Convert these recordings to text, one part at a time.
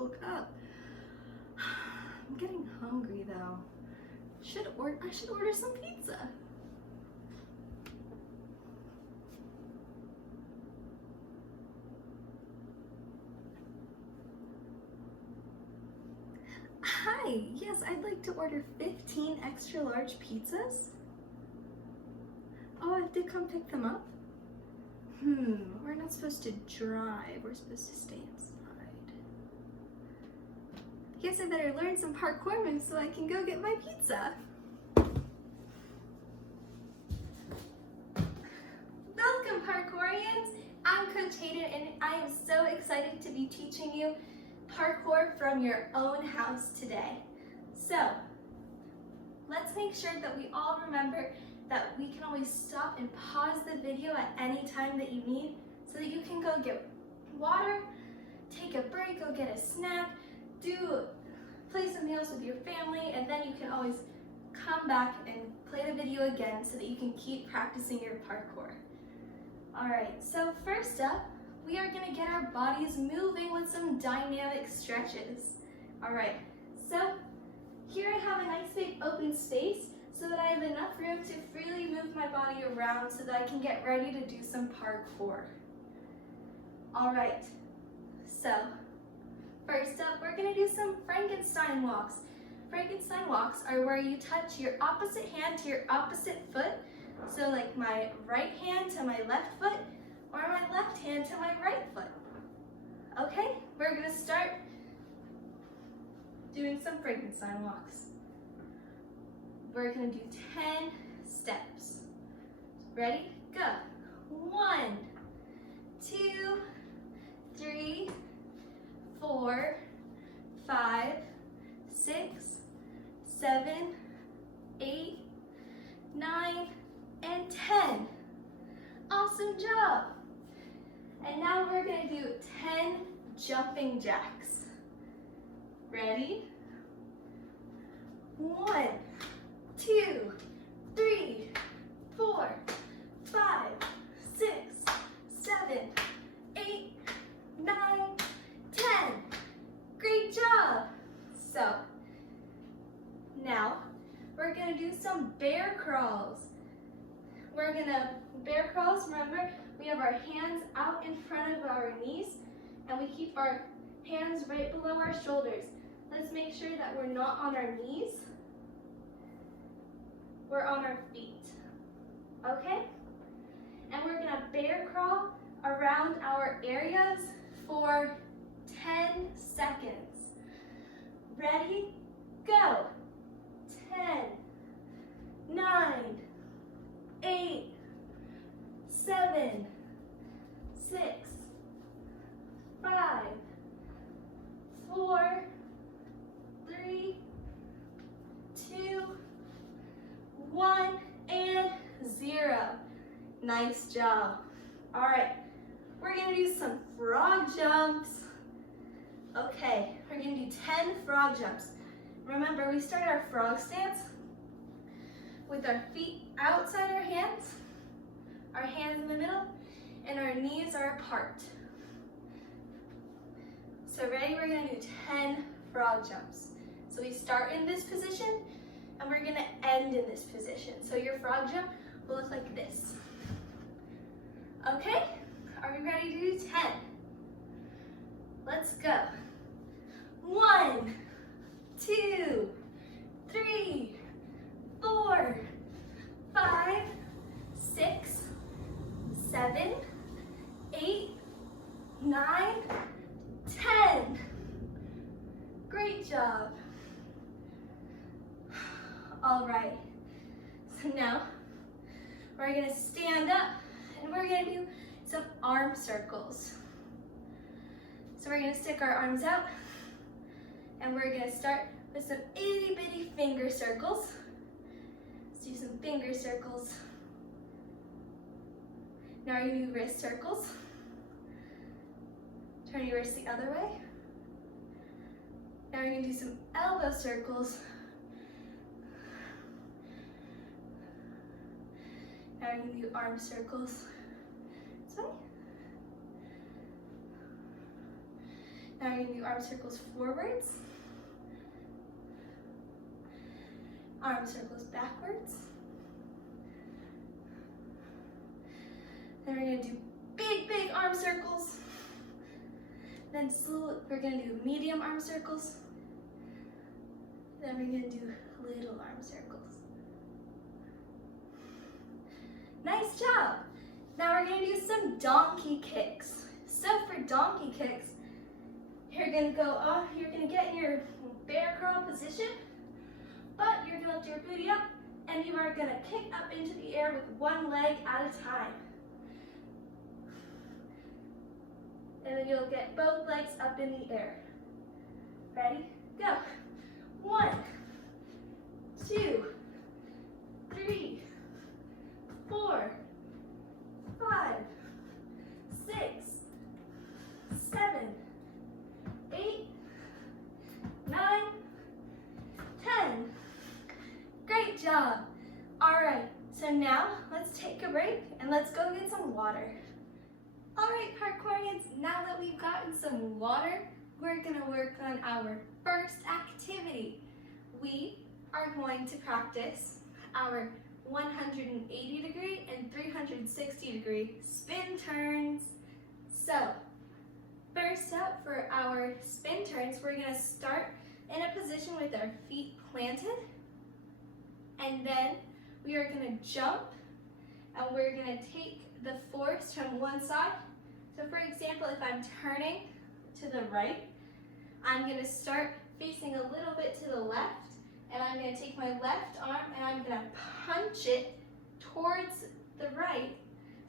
woke up. I'm getting hungry though. I should order some pizza. Hi, yes, I'd like to order 15 extra large pizzas. Oh, I have to come pick them up? We're not supposed to drive, we're supposed to stay inside. I guess I better learn some parkour moves so I can go get my pizza. Welcome, Parkourians! I'm Coach Hayden and I am so excited to be teaching you parkour from your own house today. So, let's make sure that we all remember that we can always stop and pause the video at any time that you need so that you can go get water, take a break, go get a snack, play some meals with your family, and then you can always come back and play the video again so that you can keep practicing your parkour. Alright, so first up, we are going to get our bodies moving with some dynamic stretches. Alright, so here I have a nice big open space so that I have enough room to freely move my body around so that I can get ready to do some parkour. Alright, so first up, we're going to do some Frankenstein walks. Frankenstein walks are where you touch your opposite hand to your opposite foot. So like my right hand to my left foot or my left hand to my right foot. Okay, we're going to start doing some Frankenstein walks. We're going to do 10 steps. Ready? Go. 1, 2, 3, 4, 5, 6, 7, 8, 9, and 10. Awesome job. And now we're going to do 10 jumping jacks. Ready? 1, 2, 3, 4, 5, 6, 7, 8, 9, 10. Great job. So, now we're going to do some bear crawls. We're going to bear crawls. Remember, we have our hands out in front of our knees and we keep our hands right below our shoulders. Let's make sure that we're not on our knees. We're on our feet, okay? And we're gonna bear crawl around our areas for 10 seconds. Ready? Go. 10, 9, 8, 7, 6, 5, 4, 3, 2, 1, and 0. Nice job. All right, we're gonna do some frog jumps. Okay, we're gonna do 10 frog jumps. Remember, we start our frog stance with our feet outside our hands in the middle, and our knees are apart. So ready, we're gonna do 10 frog jumps. So we start in this position, and we're gonna end in this position. So your frog jump will look like this. Okay, are we ready to do 10? Let's go. 1, 2, 3, 4, 5, 6, 7, 8, 9, 10. Great job. All right, so now we're gonna stand up and we're gonna do some arm circles. So we're gonna stick our arms out and we're gonna start with some itty bitty finger circles. Let's do some finger circles. Now we're gonna do wrist circles. Turn your wrist the other way. Now we're gonna do some elbow circles. Now we're gonna do arm circles. This way. Now we're gonna do arm circles forwards, arm circles backwards. Then we're gonna do big arm circles. Then we're gonna do medium arm circles. Then we're gonna do little arm circles. Nice job. Now we're gonna do some donkey kicks. So for donkey kicks, you're gonna go off, you're gonna get in your bear crawl position, but you're gonna lift your booty up and you are gonna kick up into the air with one leg at a time. And then you'll get both legs up in the air. Ready? Go. 1, 2, 3, 4, 5, 6, 7, 8, 9, 10. Great job. All right, so now let's take a break and let's go get some water. All right, Parkourians, now that we've gotten some water, we're gonna work on our first activity. We are going to practice our 180 degree and 360 degree spin turns. So, first up for our spin turns, we're gonna start in a position with our feet planted, and then we are gonna jump, and we're gonna take the force from one side. So for example, if I'm turning to the right, I'm gonna start facing a little bit to the left, and I'm gonna take my left arm and I'm gonna punch it towards the right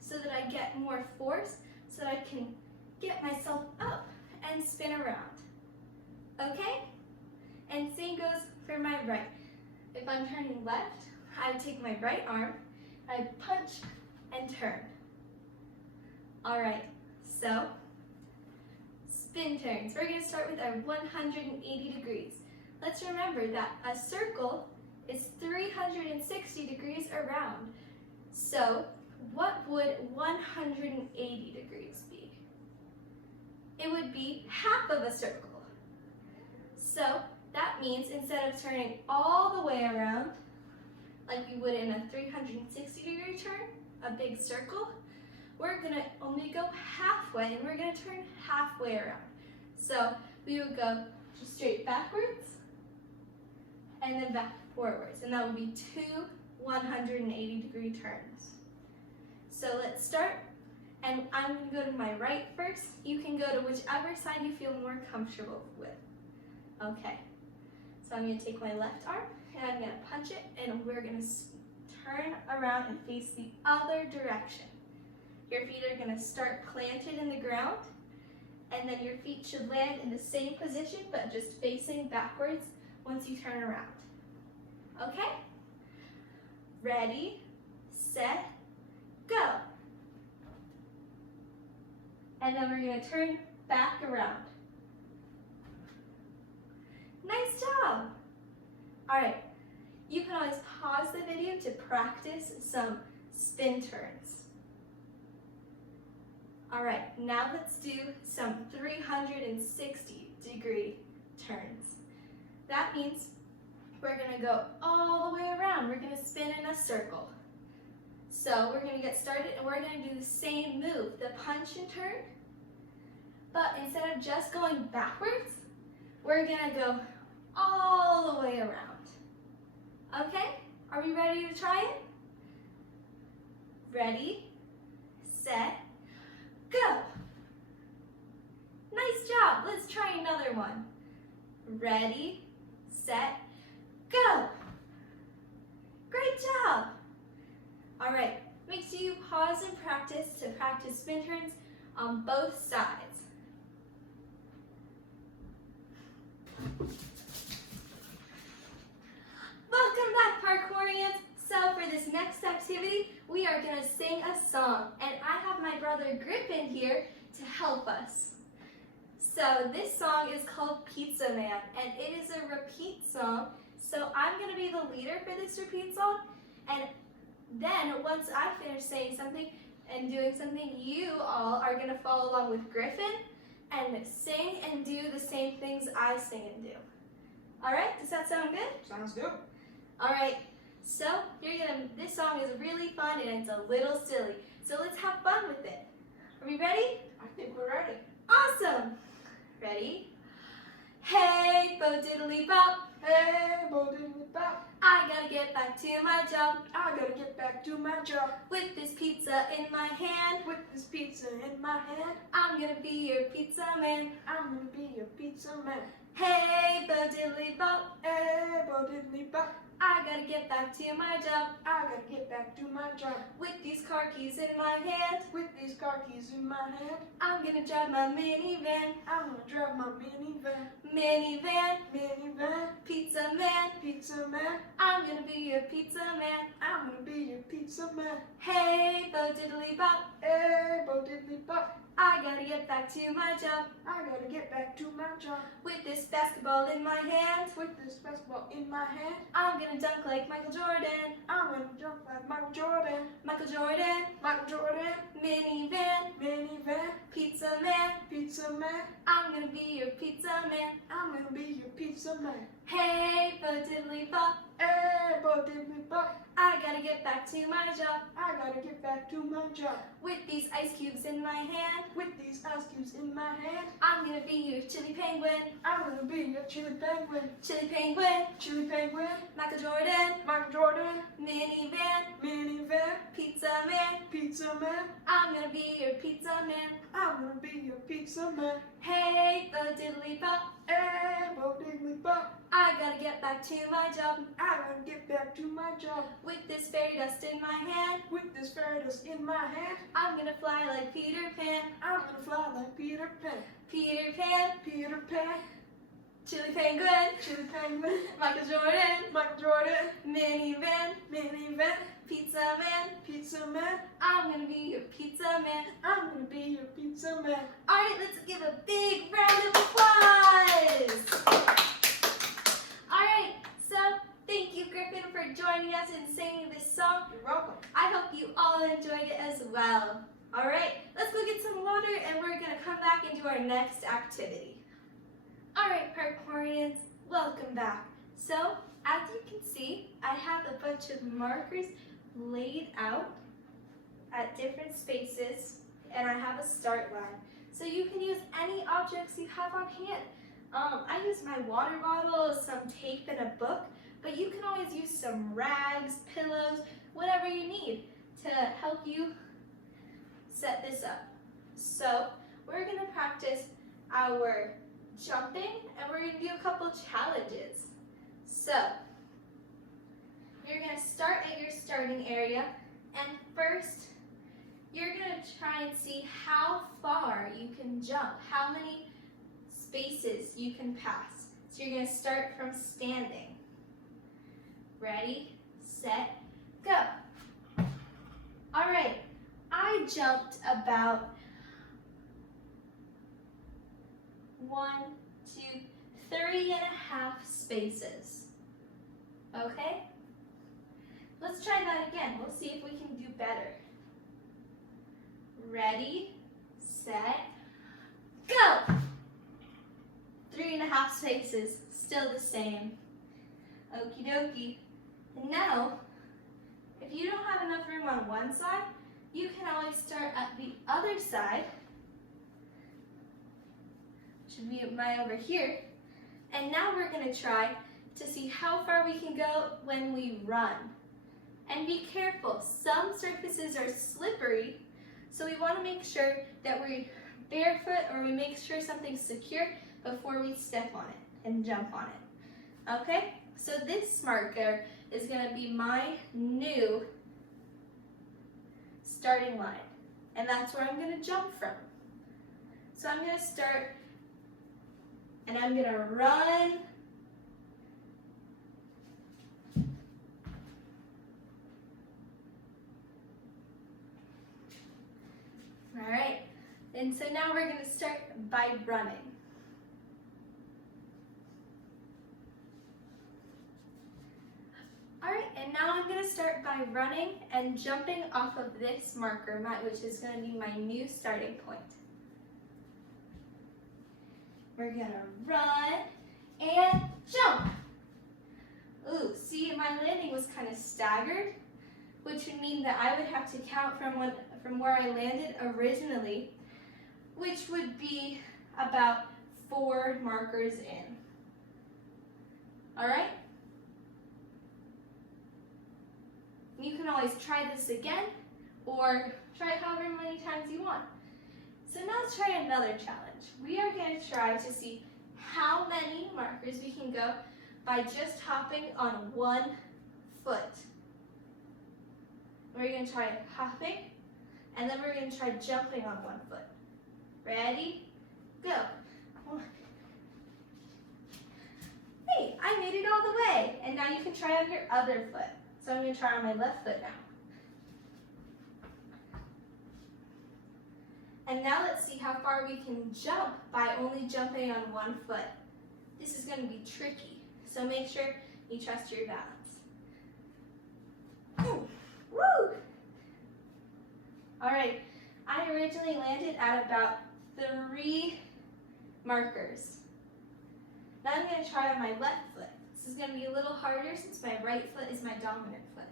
so that I get more force, so that I can get myself up and spin around. Okay? And same goes for my right. If I'm turning left, I take my right arm, I punch and turn. All right, so spin turns. We're gonna start with our 180 degrees. Let's remember that a circle is 360 degrees around. So what would 180 degrees be? It would be half of a circle. So that means instead of turning all the way around, like we would in a 360 degree turn, a big circle, we're gonna only go halfway, and we're gonna turn halfway around. So we would go straight backwards, and then back forwards, and that would be 2 180 degree turns. So let's start, and I'm gonna go to my right first. You can go to whichever side you feel more comfortable with. Okay, so I'm gonna take my left arm, and I'm gonna punch it, and we're gonna turn around and face the other direction. Your feet are gonna start planted in the ground, and then your feet should land in the same position, but just facing backwards once you turn around. Okay? Ready, set, go. And then we're gonna turn back around. Nice job. All right, you can always pause the video to practice some spin turns. All right, now let's do some 360 degree turns. That means we're gonna go all the way around. We're gonna spin in a circle. So we're gonna get started, and we're gonna do the same move, the punch and turn, but instead of just going backwards, we're gonna go all the way around. Okay, are we ready to try it? Ready, set, go. Nice job. Let's try another one. Ready, set, go. Great job. All right, make sure you pause and practice to practice spin turns on both sides. Welcome back, Parkourians. So for this next activity, we are gonna sing a song, and I have my brother Griffin here to help us. So this song is called Pizza Man, and it is a repeat song. So I'm gonna be the leader for this repeat song, and then once I finish saying something and doing something, you all are gonna follow along with Griffin, and sing and do the same things I sing and do. All right, does that sound good? Sounds good. All right, so this song is really fun and it's a little silly. So let's have fun with it. Are we ready? I think we're ready. Awesome. Ready? Hey, bo diddly bop. Hey, bo diddly bop. I gotta get back to my job. I gotta get back to my job. With this pizza in my hand. With this pizza in my hand. I'm gonna be your pizza man. I'm gonna be your pizza man. Hey, bo diddly bop. Hey, bo diddly bop. I gotta get back to my job. I gotta get back to my job. With these car keys in my hand. With these car keys in my hand. I'm gonna drive my minivan. I'm gonna drive my minivan. Minivan. Minivan. Pizza man. Pizza man. I'm gonna be your pizza man. I'm gonna be your pizza man. Hey, bo diddly bop. Hey, bo diddly bop. I gotta get back to my job. I gotta get back to my job. With this basketball in my hand. With this basketball in my hand. I'm gonna dunk like Michael Jordan. I'm gonna jump like Michael Jordan. Michael Jordan. Michael Jordan. Minivan. Minivan. Pizza man. Pizza man. I'm gonna be your pizza man. I'm gonna be your pizza man. Hey, bo diddly bop. Hey, bo diddly bop. I gotta get back to my job. I gotta get back to my job. With these ice cubes in my hand. With these ice cubes in my hand. I'm gonna be your chili penguin. I'm gonna be your chili penguin. Chili penguin. Chili penguin. Michael Jordan. Michael Jordan. Minivan. Minivan. Pizza man. Pizza man. I'm gonna be your pizza man. I'm gonna be your pizza man. Hey, bo diddly bop. Hey, bo diddly bop. I gotta get back to my job. I gotta get back to my job. With this fairy dust in my hand. With this fairy dust in my hand. I'm gonna fly like Peter Pan. I'm gonna fly like Peter Pan. Peter Pan. Peter Pan. Chili penguin. Chili penguin. Michael Jordan. Michael Jordan. Minivan. Minivan. Pizza man. Pizza man. I'm gonna be your pizza man. I'm gonna be your pizza man. Alright, let's give a big round of applause. Alright, so thank you, Griffin, for joining us and singing this song. You're welcome. I hope you all enjoyed it as well. Alright, let's go get some water and we're gonna come back and do our next activity. Alright, Parkourians, welcome back. So, as you can see, I have a bunch of markers laid out at different spaces and I have a start line. So you can use any objects you have on hand. I use my water bottle, some tape, and a book, but you can always use some rags, pillows, whatever you need to help you set this up. So we're gonna practice our jumping and we're gonna do a couple challenges. So you're gonna start at your starting area and first you're gonna try and see how far you can jump, how many spaces you can pass. So you're gonna start from standing. Ready, set, go. All right, I jumped about 3.5 spaces. Okay? Let's try that again. We'll see if we can do better. Ready, set, go! 3.5 spaces, still the same. Okie dokie. And now, if you don't have enough room on one side, you can always start at the other side. Should be my over here. And now we're gonna try to see how far we can go when we run. And be careful, some surfaces are slippery, so we wanna make sure that we're barefoot or we make sure something's secure before we step on it and jump on it. Okay, so this marker is gonna be my new starting line. And that's where I'm gonna jump from. So I'm gonna start and I'm gonna run. All right, and so now we're gonna start by running. All right, and now I'm gonna start by running and jumping off of this marker, which is gonna be my new starting point. We're gonna run and jump. Ooh, see, my landing was kind of staggered, which would mean that I would have to count from where I landed originally, which would be about 4 markers in. All right? You can always try this again, or try it however many times you want. So now let's try another challenge. We are going to try to see how many markers we can go by just hopping on 1 foot. We're going to try hopping, and then we're going to try jumping on 1 foot. Ready? Go. Hey, I made it all the way. And now you can try on your other foot. So I'm going to try on my left foot now. And now let's see how far we can jump by only jumping on 1 foot. This is going to be tricky, so make sure you trust your balance. Woo! All right, I originally landed at about 3 markers. Now I'm going to try on my left foot. This is going to be a little harder since my right foot is my dominant foot.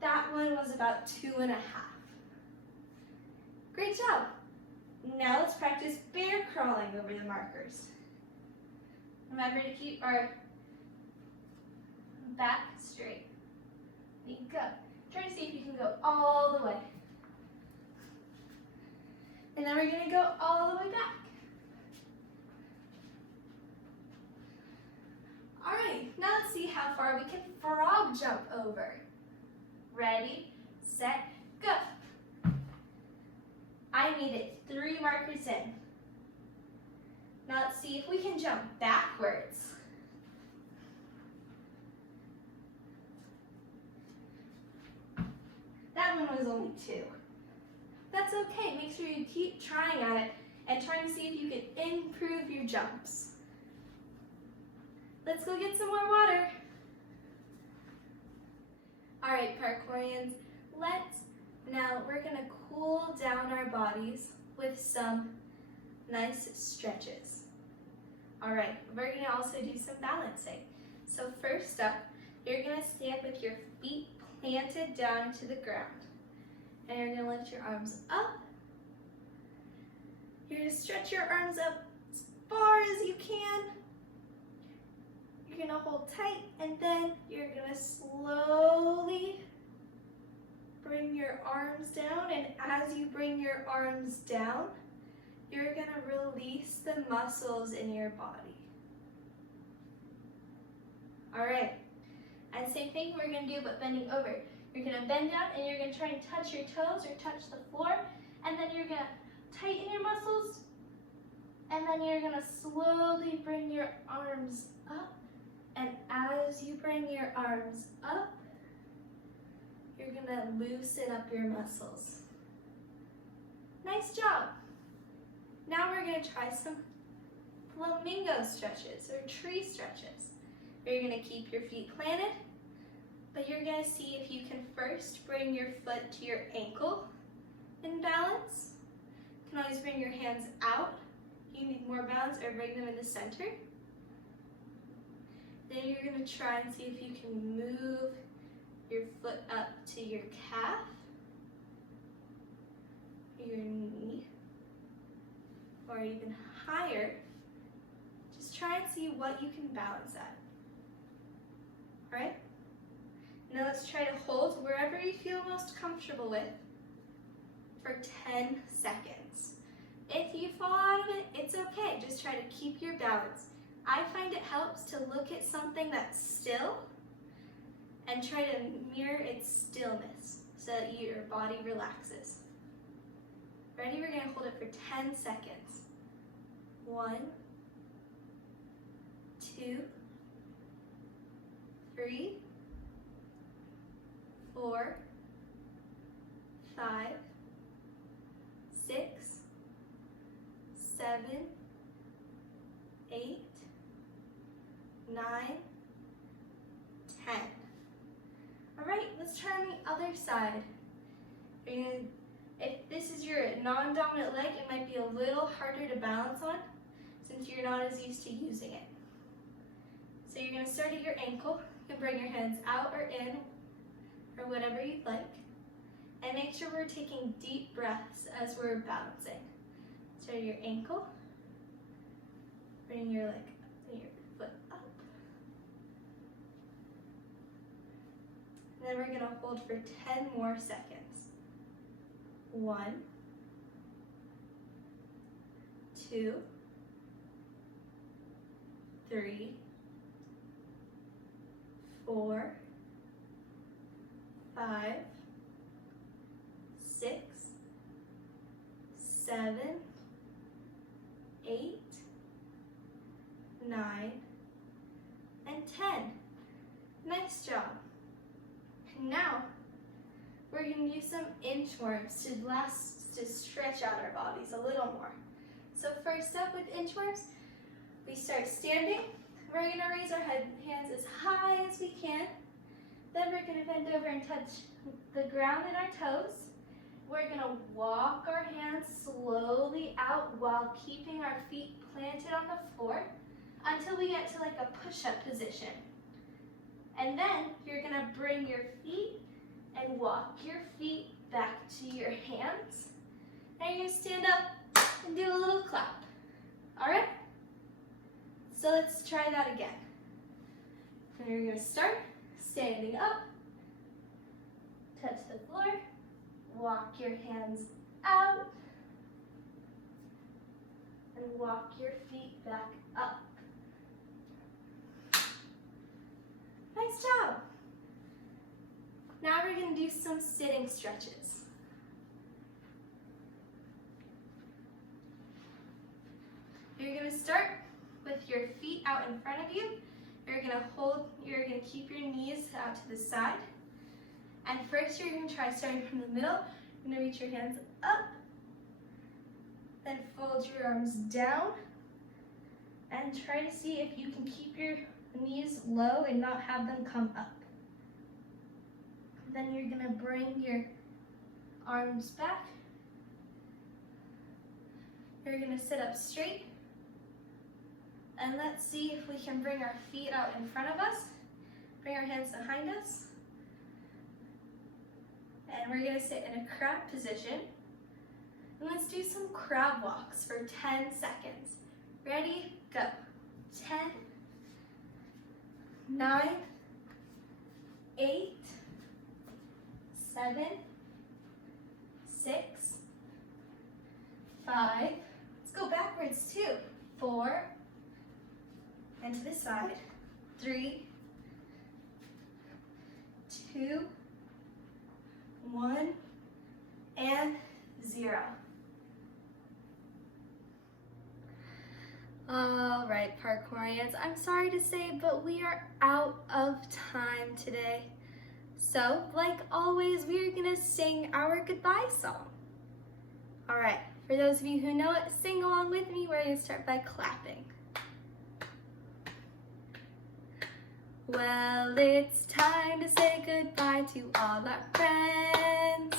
That one was about 2.5. Great job. Now let's practice bear crawling over the markers. Remember to keep our back straight. There you go. Try to see if you can go all the way. And then we're going to go all the way back. All right, now let's see how far we can frog jump over. Ready, set, go. I made it 3 markers in. Now let's see if we can jump backwards. That one was only 2. That's okay, make sure you keep trying at it and trying to see if you can improve your jumps. Let's go get some more water. All right, Parkourians, now we're gonna cool down our bodies with some nice stretches. All right, we're gonna also do some balancing. So first up, you're gonna stand with your feet planted down to the ground. And you're gonna lift your arms up. You're gonna stretch your arms up as far as you can. You're gonna hold tight, and then you're gonna slowly bring your arms down, and as you bring your arms down, you're gonna release the muscles in your body. All right, and same thing we're gonna do but bending over. You're gonna bend down and you're gonna try and touch your toes or touch the floor, and then you're gonna tighten your muscles, and then you're gonna slowly bring your arms up, and as you bring your arms up, you're gonna loosen up your muscles. Nice job. Now we're gonna try some flamingo stretches or tree stretches. You're gonna keep your feet planted, but you're gonna see if you can first bring your foot to your ankle in balance. You can always bring your hands out. You need more balance, or bring them in the center. Then you're gonna try and see if you can move your foot up to your calf, your knee, or even higher. Just try and see what you can balance at. All right? Now let's try to hold wherever you feel most comfortable with for 10 seconds. If you fall out of it, it's okay. Just try to keep your balance. I find it helps to look at something that's still and try to mirror its stillness so that your body relaxes. Ready? We're gonna hold it for 10 seconds. 1, 2, 3, 4, 5, 6, 7, 8, 9, 10. All right, let's try on the other side. You're gonna If this is your non-dominant leg, it might be a little harder to balance on since you're not as used to using it. So you're going to start at your ankle and bring your hands out or in, or whatever you'd like. And make sure we're taking deep breaths as we're balancing. Start at your ankle, bring your foot up. And then we're going to hold for 10 more seconds. 1, 2, 3, 4, 5, 6, 7, 8, 9, and 10. Nice job. And now we're going to do some inchworms to stretch out our bodies a little more. So first up with inchworms, we start standing. We're going to raise our hands as high as we can. Then we're going to bend over and touch the ground in our toes. We're going to walk our hands slowly out while keeping our feet planted on the floor until we get to like a push-up position. And then you're going to bring your feet and walk your feet back to your hands. And you're going to stand up and do a little clap. All right? So let's try that again. And you're going to start standing up, touch the floor, walk your hands out, and walk your feet back up. Nice job. Now we're going to do some sitting stretches. You're going to start with your feet out in front of you. You're going to keep your knees out to the side. And first you're going to try starting from the middle. You're going to reach your hands up, then fold your arms down, and try to see if you can keep your knees low and not have them come up. Then you're going to bring your arms back. You're going to sit up straight. And let's see if we can bring our feet out in front of us. Bring our hands behind us. And we're going to sit in a crab position. And let's do some crab walks for 10 seconds. Ready? Go. 10, 9, 8, 7, 6, 5. Let's go backwards too. 4, and to this side. 3, 2, 1, and 0. All right, Parkourians, I'm sorry to say, but we are out of time today. So, like always, we are gonna sing our goodbye song. All right, for those of you who know it, sing along with me. We're gonna start by clapping. Well, it's time to say goodbye to all our friends.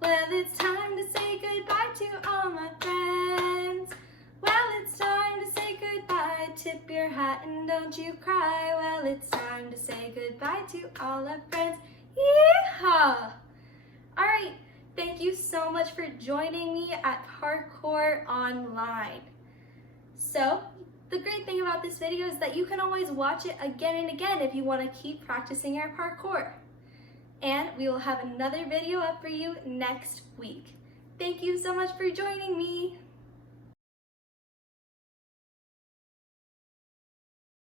Well, it's time to say goodbye to all my friends. Well, it's time to say goodbye. Tip your hat and don't you cry. Well, it's time to say goodbye to all our friends. Yeehaw! All right, thank you so much for joining me at Parkour Online. So, the great thing about this video is that you can always watch it again and again if you want to keep practicing your parkour. And we will have another video up for you next week. Thank you so much for joining me.